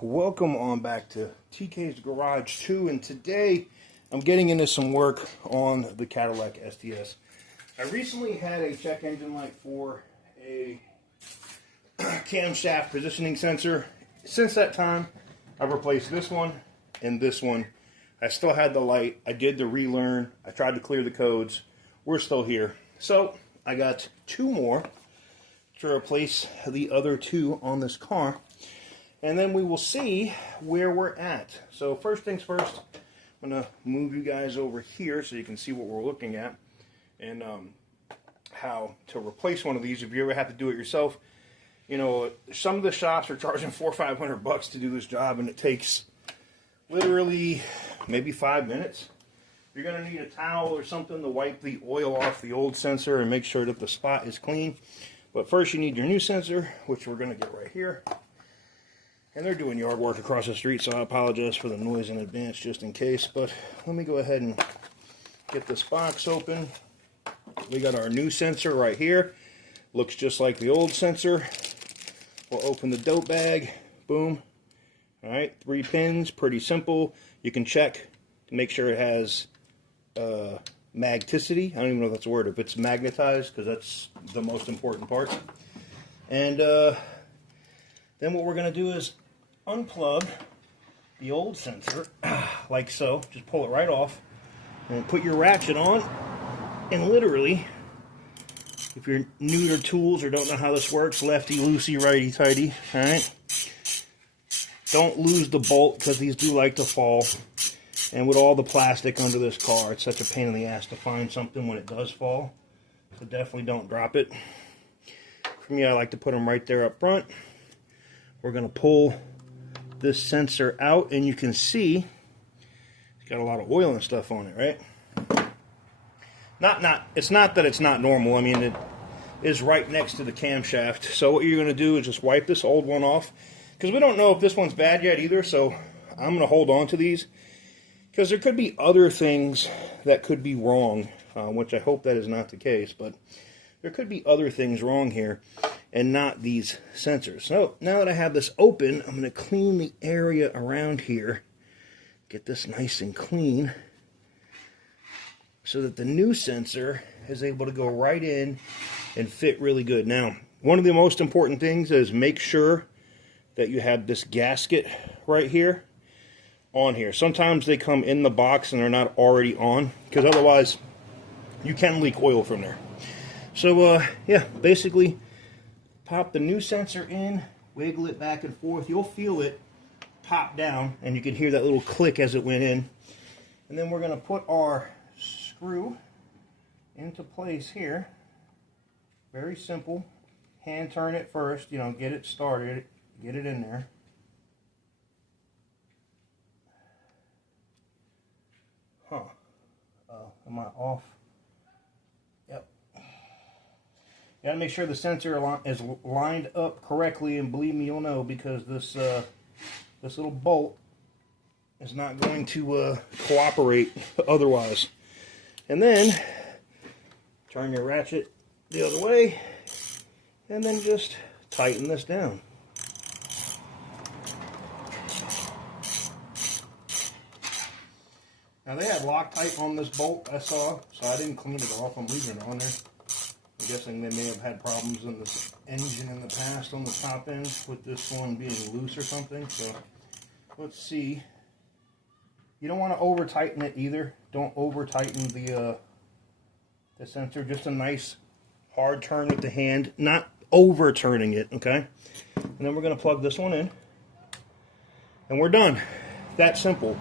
welcome on back to TK's Garage 2, and today I'm getting into some work on the Cadillac STS. I recently had a check engine light for a camshaft positioning sensor. Since that time, I've replaced this one and this one. I still had the light. I did the relearn. I tried to clear the codes. We're still here. So I got two more to replace the other two on this car. And then we will see where we're at. So first things first, I'm going to move you guys over here so you can see what we're looking at. And how to replace one of these if you ever have to do it yourself. You know, some of the shops are charging $400 or $500 to do this job, and it takes literally maybe 5 minutes. You're going to need a towel or something to wipe the oil off the old sensor and make sure that the spot is clean. But first you need your new sensor, which we're going to get right here. And they're doing yard work across the street, so I apologize for the noise in advance just in case. But let me go ahead and get this box open. We got our new sensor right here. Looks just like the old sensor. We'll open the dope bag. Boom. Alright, 3 pins. Pretty simple. You can check to make sure it has magneticity. I don't even know if that's a word. If it's magnetized, because that's the most important part. And then what we're going to do is unplug the old sensor, like so. Just pull it right off, and put your ratchet on, and literally, if you're new to tools or don't know how this works, lefty, loosey, righty, tighty, alright? Don't lose the bolt, because these do like to fall. And with all the plastic under this car, it's such a pain in the ass to find something when it does fall. So definitely don't drop it. For me, I like to put them right there up front. We're going to pull this sensor out, and you can see it's got a lot of oil and stuff on it, right? It's not that it's not normal. I mean, it is right next to the camshaft. So what you're going to do is just wipe this old one off, because we don't know if this one's bad yet either. So I'm going to hold on to these, because there could be other things that could be wrong, which I hope that is not the case. But there could be other things wrong here, and not these sensors. So now that I have this open, I'm going to clean the area around here, get this nice and clean, so that the new sensor is able to go right in and fit really good. Now, one of the most important things is make sure that you have this gasket right here on here. Sometimes they come in the box and they're not already on, because otherwise you can leak oil from there. So yeah, basically pop the new sensor in, wiggle it back and forth. You'll feel it pop down, and you can hear that little click as it went in. And then we're going to put our screw into place here. Very simple. Hand turn it first, you know, get it started, get it in there. Am I off? Yep. You gotta make sure the sensor is lined up correctly, and believe me, you'll know, because this little bolt is not going to cooperate otherwise. And then turn your ratchet the other way, and then just tighten this down. Now they had Loctite on this bolt, I saw, so I didn't clean it off. I'm leaving it on there. I'm guessing they may have had problems in this engine in the past on the top end with this one being loose or something. So let's see. You don't want to over tighten it either. Don't over tighten the sensor. Just a nice hard turn with the hand, not over turning it. Okay. And then we're going to plug this one in, and we're done. That simple.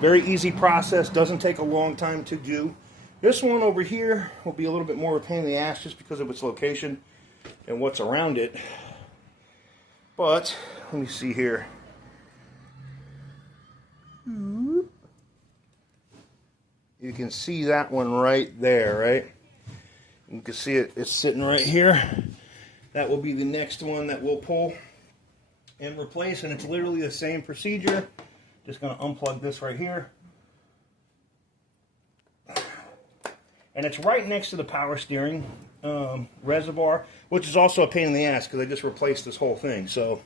Very easy process. Doesn't take a long time to do. This one over here will be a little bit more of a pain in the ass just because of its location and what's around it. But let me see here. You can see that one right there, right? You can see it's sitting right here. That will be the next one that we'll pull and replace, and it's literally the same procedure. Just going to unplug this right here. And it's right next to the power steering reservoir, which is also a pain in the ass because I just replaced this whole thing. So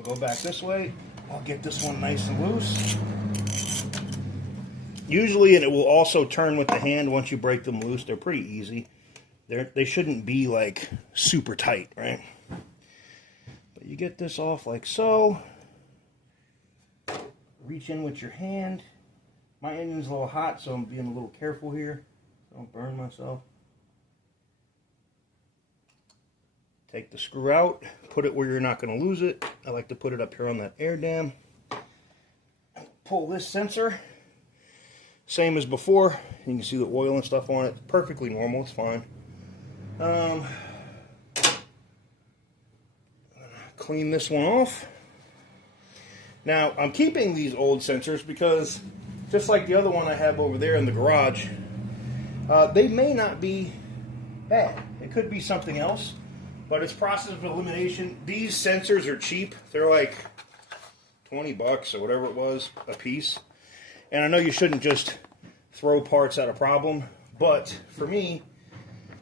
We'll go back this way. I'll get this one nice and loose. Usually, and it will also turn with the hand once you break them loose. They're pretty easy. They shouldn't be like super tight, right? But you get this off like so. Reach in with your hand. My engine's a little hot, so I'm being a little careful here. So I don't burn myself. Take the screw out, put it where you're not going to lose it. I like to put it up here on that air dam. Pull this sensor. Same as before. You can see the oil and stuff on it. It's perfectly normal. It's fine. Clean this one off. Now, I'm keeping these old sensors because, just like the other one I have over there in the garage, they may not be bad. It could be something else, but it's process of elimination. These sensors are cheap. They're like 20 bucks or whatever it was a piece. And I know you shouldn't just throw parts at a problem, but for me,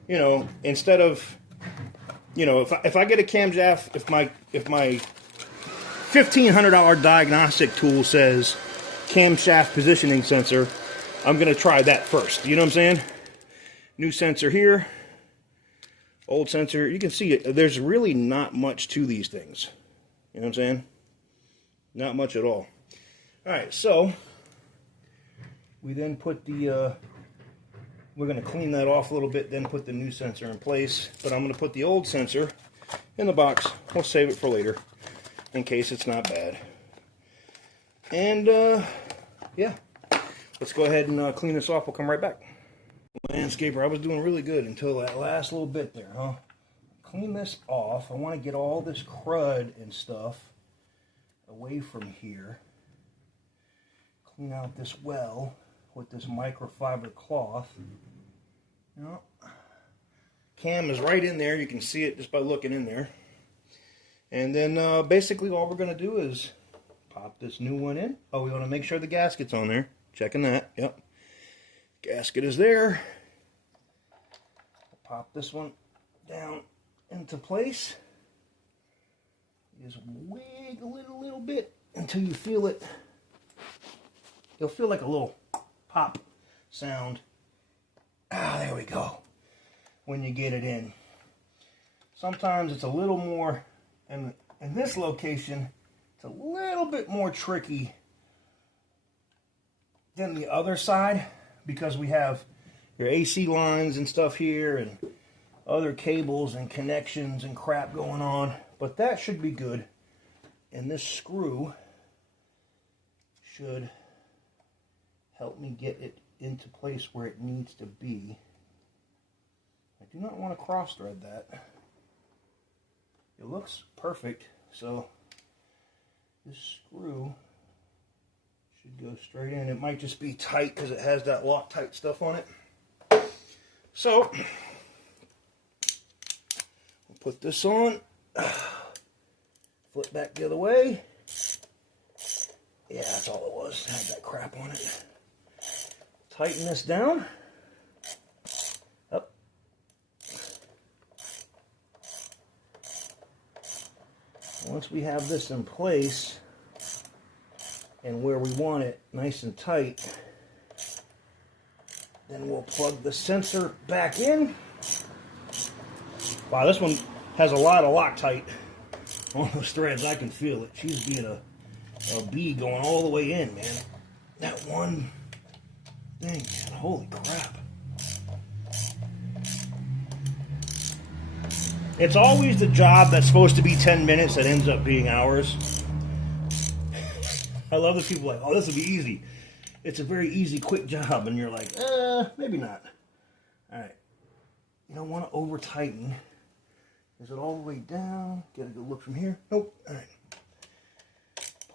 you know, instead of, you know, if I get a camshaft, if my $1,500 diagnostic tool says camshaft positioning sensor, I'm going to try that first. You know what I'm saying? New sensor here, old sensor. You can see it. There's really not much to these things. You know what I'm saying? Not much at all. All right, so we then put the, we're going to clean that off a little bit, then put the new sensor in place. But I'm going to put the old sensor in the box. We'll save it for later in case it's not bad. And, yeah, let's go ahead and clean this off. We'll come right back. Landscaper, I was doing really good until that last little bit there, huh? Clean this off. I want to get all this crud and stuff away from here. Clean out this well with this microfiber cloth. You know, cam is right in there. You can see it just by looking in there. And then basically all we're going to do is pop this new one in. Oh, we want to make sure the gasket's on there. Checking that. Yep. Gasket is there. Pop this one down into place. Just wiggle it a little bit until you feel it. You'll feel like a little pop sound. Ah, there we go. When you get it in. Sometimes it's a little more, and in this location, it's a little bit more tricky than the other side because we have your AC lines and stuff here and other cables and connections and crap going on. But that should be good. And this screw should help me get it into place where it needs to be. I do not want to cross thread that. It looks perfect, so this screw should go straight in. It might just be tight because it has that Loctite stuff on it. So, we'll put this on. Flip back the other way. Yeah, that's all it was. It had that crap on it. Tighten this down. Up. Once we have this in place and where we want it nice and tight, then we'll plug the sensor back in. Wow, this one has a lot of Loctite on those threads. I can feel it. She's being a bee going all the way in, man. That one thing, man. Holy crap. It's always the job that's supposed to be 10 minutes that ends up being hours. I love the people like, oh, this will be easy. It's a very easy, quick job. And you're like, maybe not. All right. You don't want to over tighten. Is it all the way down? Get a good look from here. Nope. All right.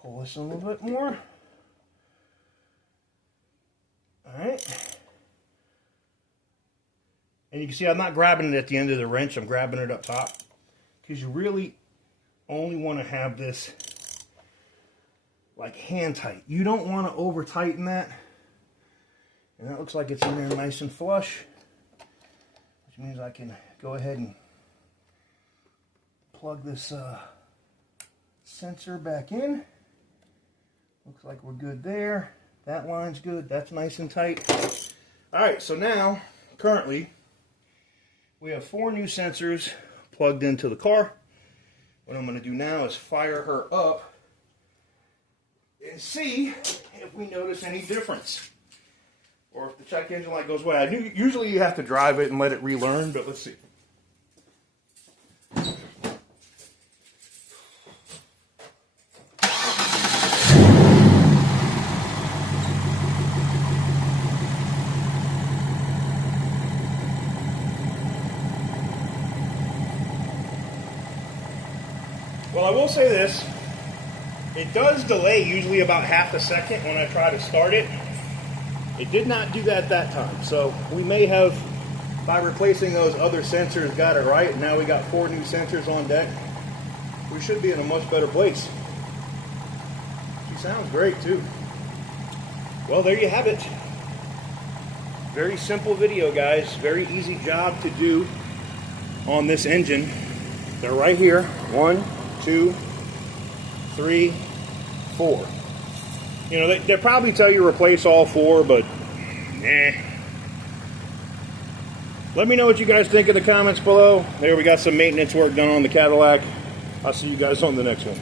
Pull this a little bit more. All right. And you can see I'm not grabbing it at the end of the wrench. I'm grabbing it up top. Because you really only want to have this like hand tight. You don't want to over tighten that. And that looks like it's in there nice and flush. Which means I can go ahead and plug this sensor back in. Looks like we're good there. That line's good. That's nice and tight. All right, so now, currently, we have 4 new sensors plugged into the car. What I'm going to do now is fire her up and see if we notice any difference, or if the check engine light goes away. Usually you have to drive it and let it relearn, but let's see. Well, I will say this. It does delay usually about half a second when I try to start it. It did not do that time. So we may have, by replacing those other sensors, got it right. Now we got 4 new sensors on deck. We should be in a much better place. She sounds great too. Well, there you have it. Very simple video, guys. Very easy job to do on this engine. They're right here. 1, 2, 3, 4. You know, they probably tell you to replace all 4, but let me know what you guys think in the comments below. There, we got some maintenance work done on the Cadillac. I'll see you guys on the next one.